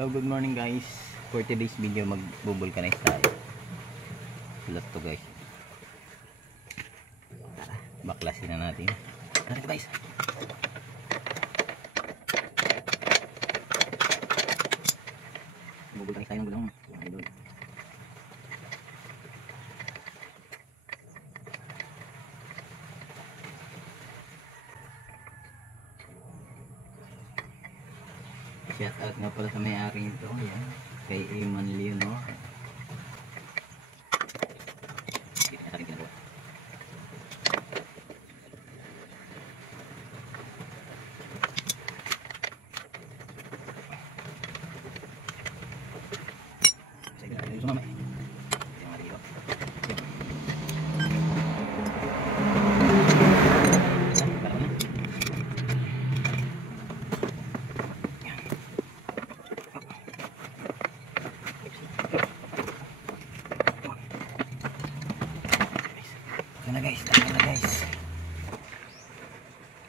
Hello, good morning guys. For today's video, mag-vulcanize tayo. Sulat to guys. Tara, baklasin na natin. Tara guys. Mag-vulcanize tayo ng gulong. Shout out nga pala sa may-ari nito, yan, kay Eman Leonor. Dito na sa ating ginagawa. Sa ginagawa yung sumamay. Ito yung dito. Ito na guys,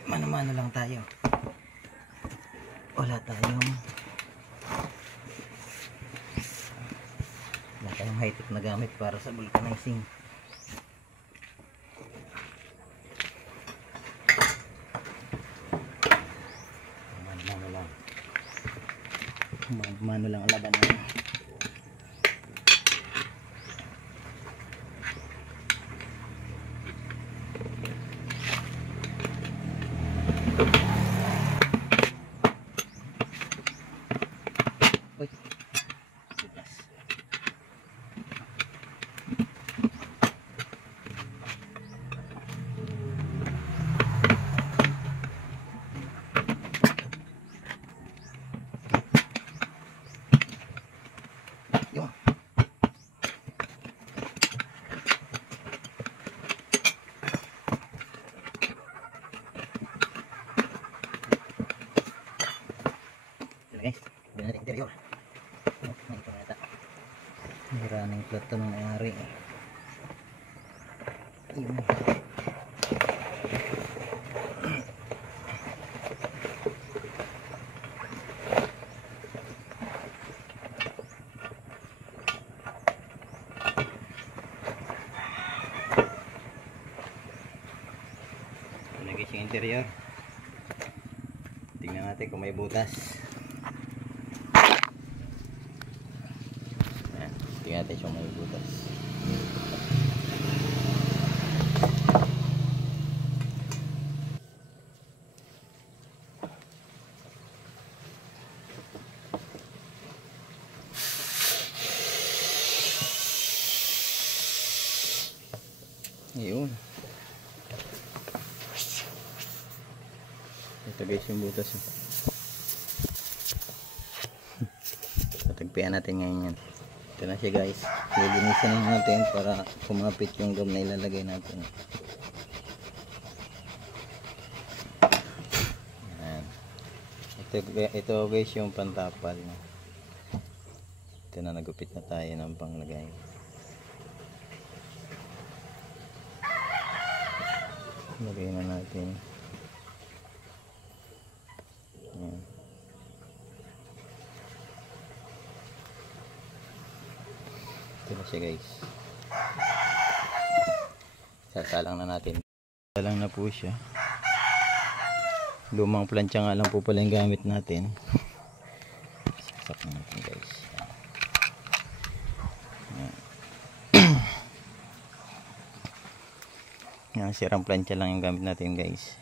mano-mano lang tayo, wala tayong high-tech na gamit para sa vulcanizing. Mano lang ang laban natin. Guys, hindi natin interior. Nakita na ito. Maraming plato ng may-ari. Yun. Ito na guys yung interior. Tingnan natin kung may butas. Tingnan natin kung may butas. Ayun. Ito guys yung butas. Tatagpian natin ngayon yan. Ito na siya guys. Lilinisan lang natin para kumapit yung gum na ilalagay natin. Ayan. Ito guys yung pantapal. Ito na, nagupit na tayo ng panglagay. Lagay na natin. Ayan. Ito na siya guys. Sasalang na natin. Sasalang na po siya. Lumang plancha nga lang po pala yung gamit natin. Sasak na natin guys. Yan, sirang plancha lang yung gamit natin guys.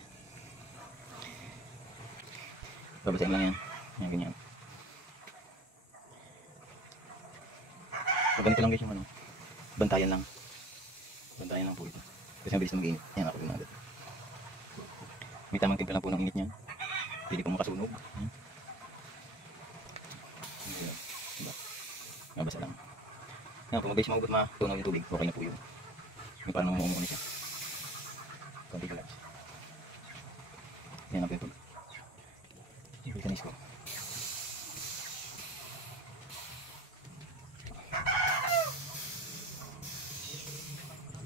Babasahin lang yan. Yan, ganyan. So, ganito lang guys yung ano. Bantayan lang. Bantayan lang po ito. Kasi mabilis na mag-init. Yan, ako yung agad. May tamang timpla lang po ng init niyan. Pwede po makasunog. Diba? Mabasa lang. Yan, kung mabilis maugot matunaw yung tubig, okay na po yun. Yung parang umuumuko na siya. Konti ko lang. Yan ang pwede. Vulcanize ko.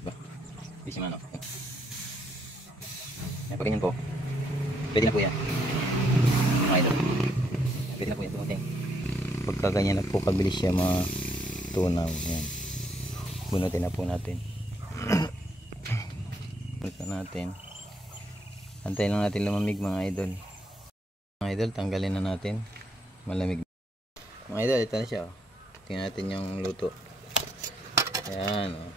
Diba? Busy man ako. Yan, pag ganyan po. Pwede na po yan. Okay, pwede na po yan. Okay. Pagka ganyan na po kabilis siya matunaw. Yan. Bunutin na po natin. Bunutin natin. Antayin lang natin lumamig mga idol. Mga idol, tanggalin na natin. Malamig. Mga idol, ito na siya. Oh. Tingnan natin yung luto. Ayan. Oh.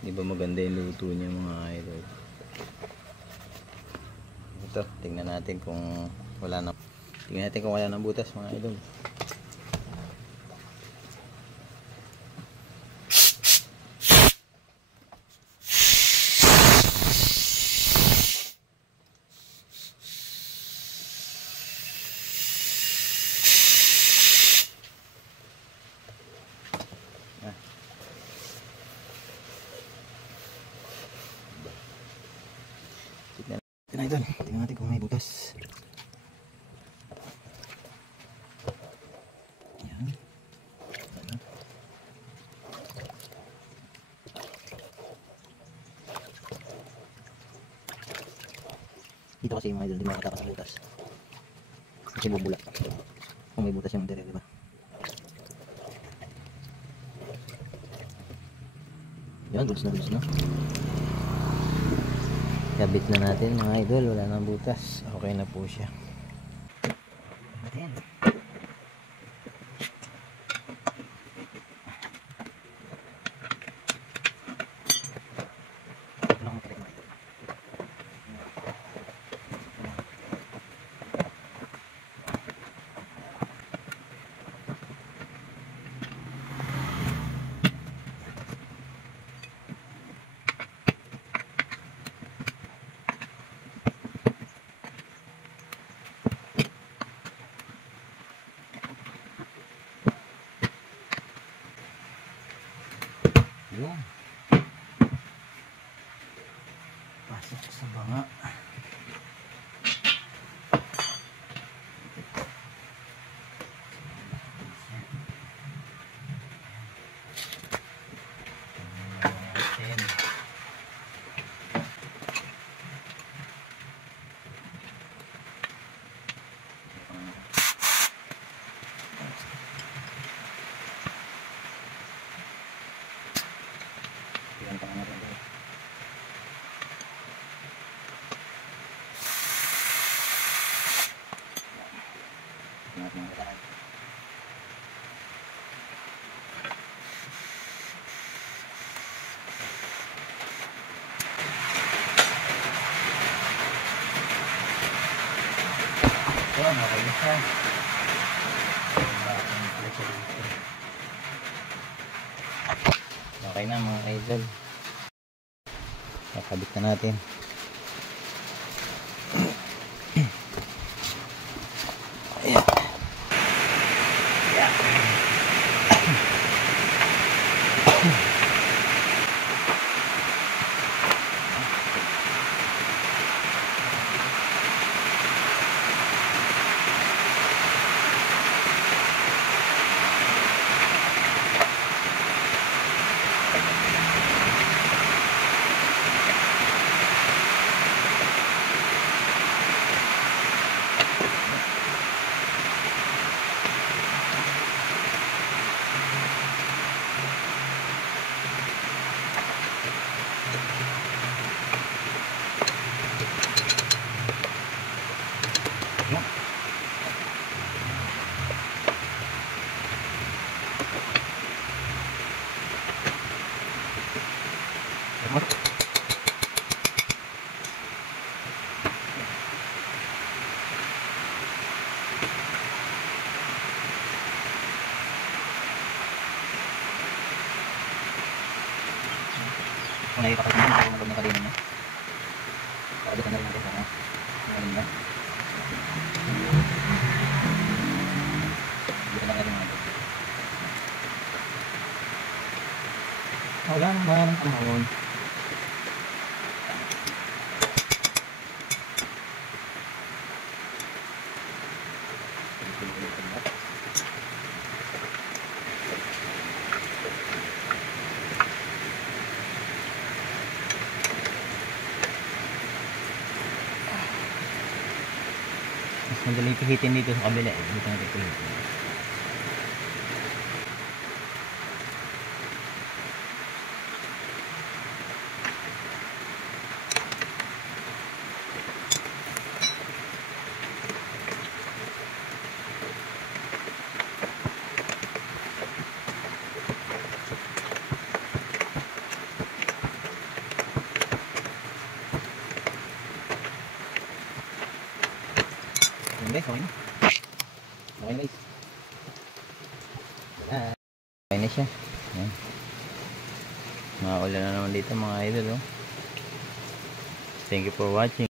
Di ba maganda yung luto niya mga idol? Ito, tingnan natin kung wala na. Tingnan natin kung wala ng butas mga idol. Tingnan idol, tingnan natin kung may butas. Ayan. Ayan. Dito kasi mga idol, di makatakas ang butas. Kasi bubula. Kung may butas yung interior, di ba? Yan, goods na. Kabit na natin mga idol, wala nang butas. Okay na po siya. Ayan. Yun. Pasok sa banga. Yan pa natin dito. Natin ang kataan. Yan, okay na siya. Okay na mga idol. Kakabit na natin. Ayan. Ayan. Kung nakikapag naman, kung magod na kalina niya. Pakabit na rin natin para kalina. Dito lang natin mga ito. Wala naman ang panahon. Mas madaling pihitin dito sa kabila. Dito natin pihitin. guys, okay na. Okay na guys. Okay na siya. Ayan. Makaulan na naman dito mga idol. Oh. Thank you for watching.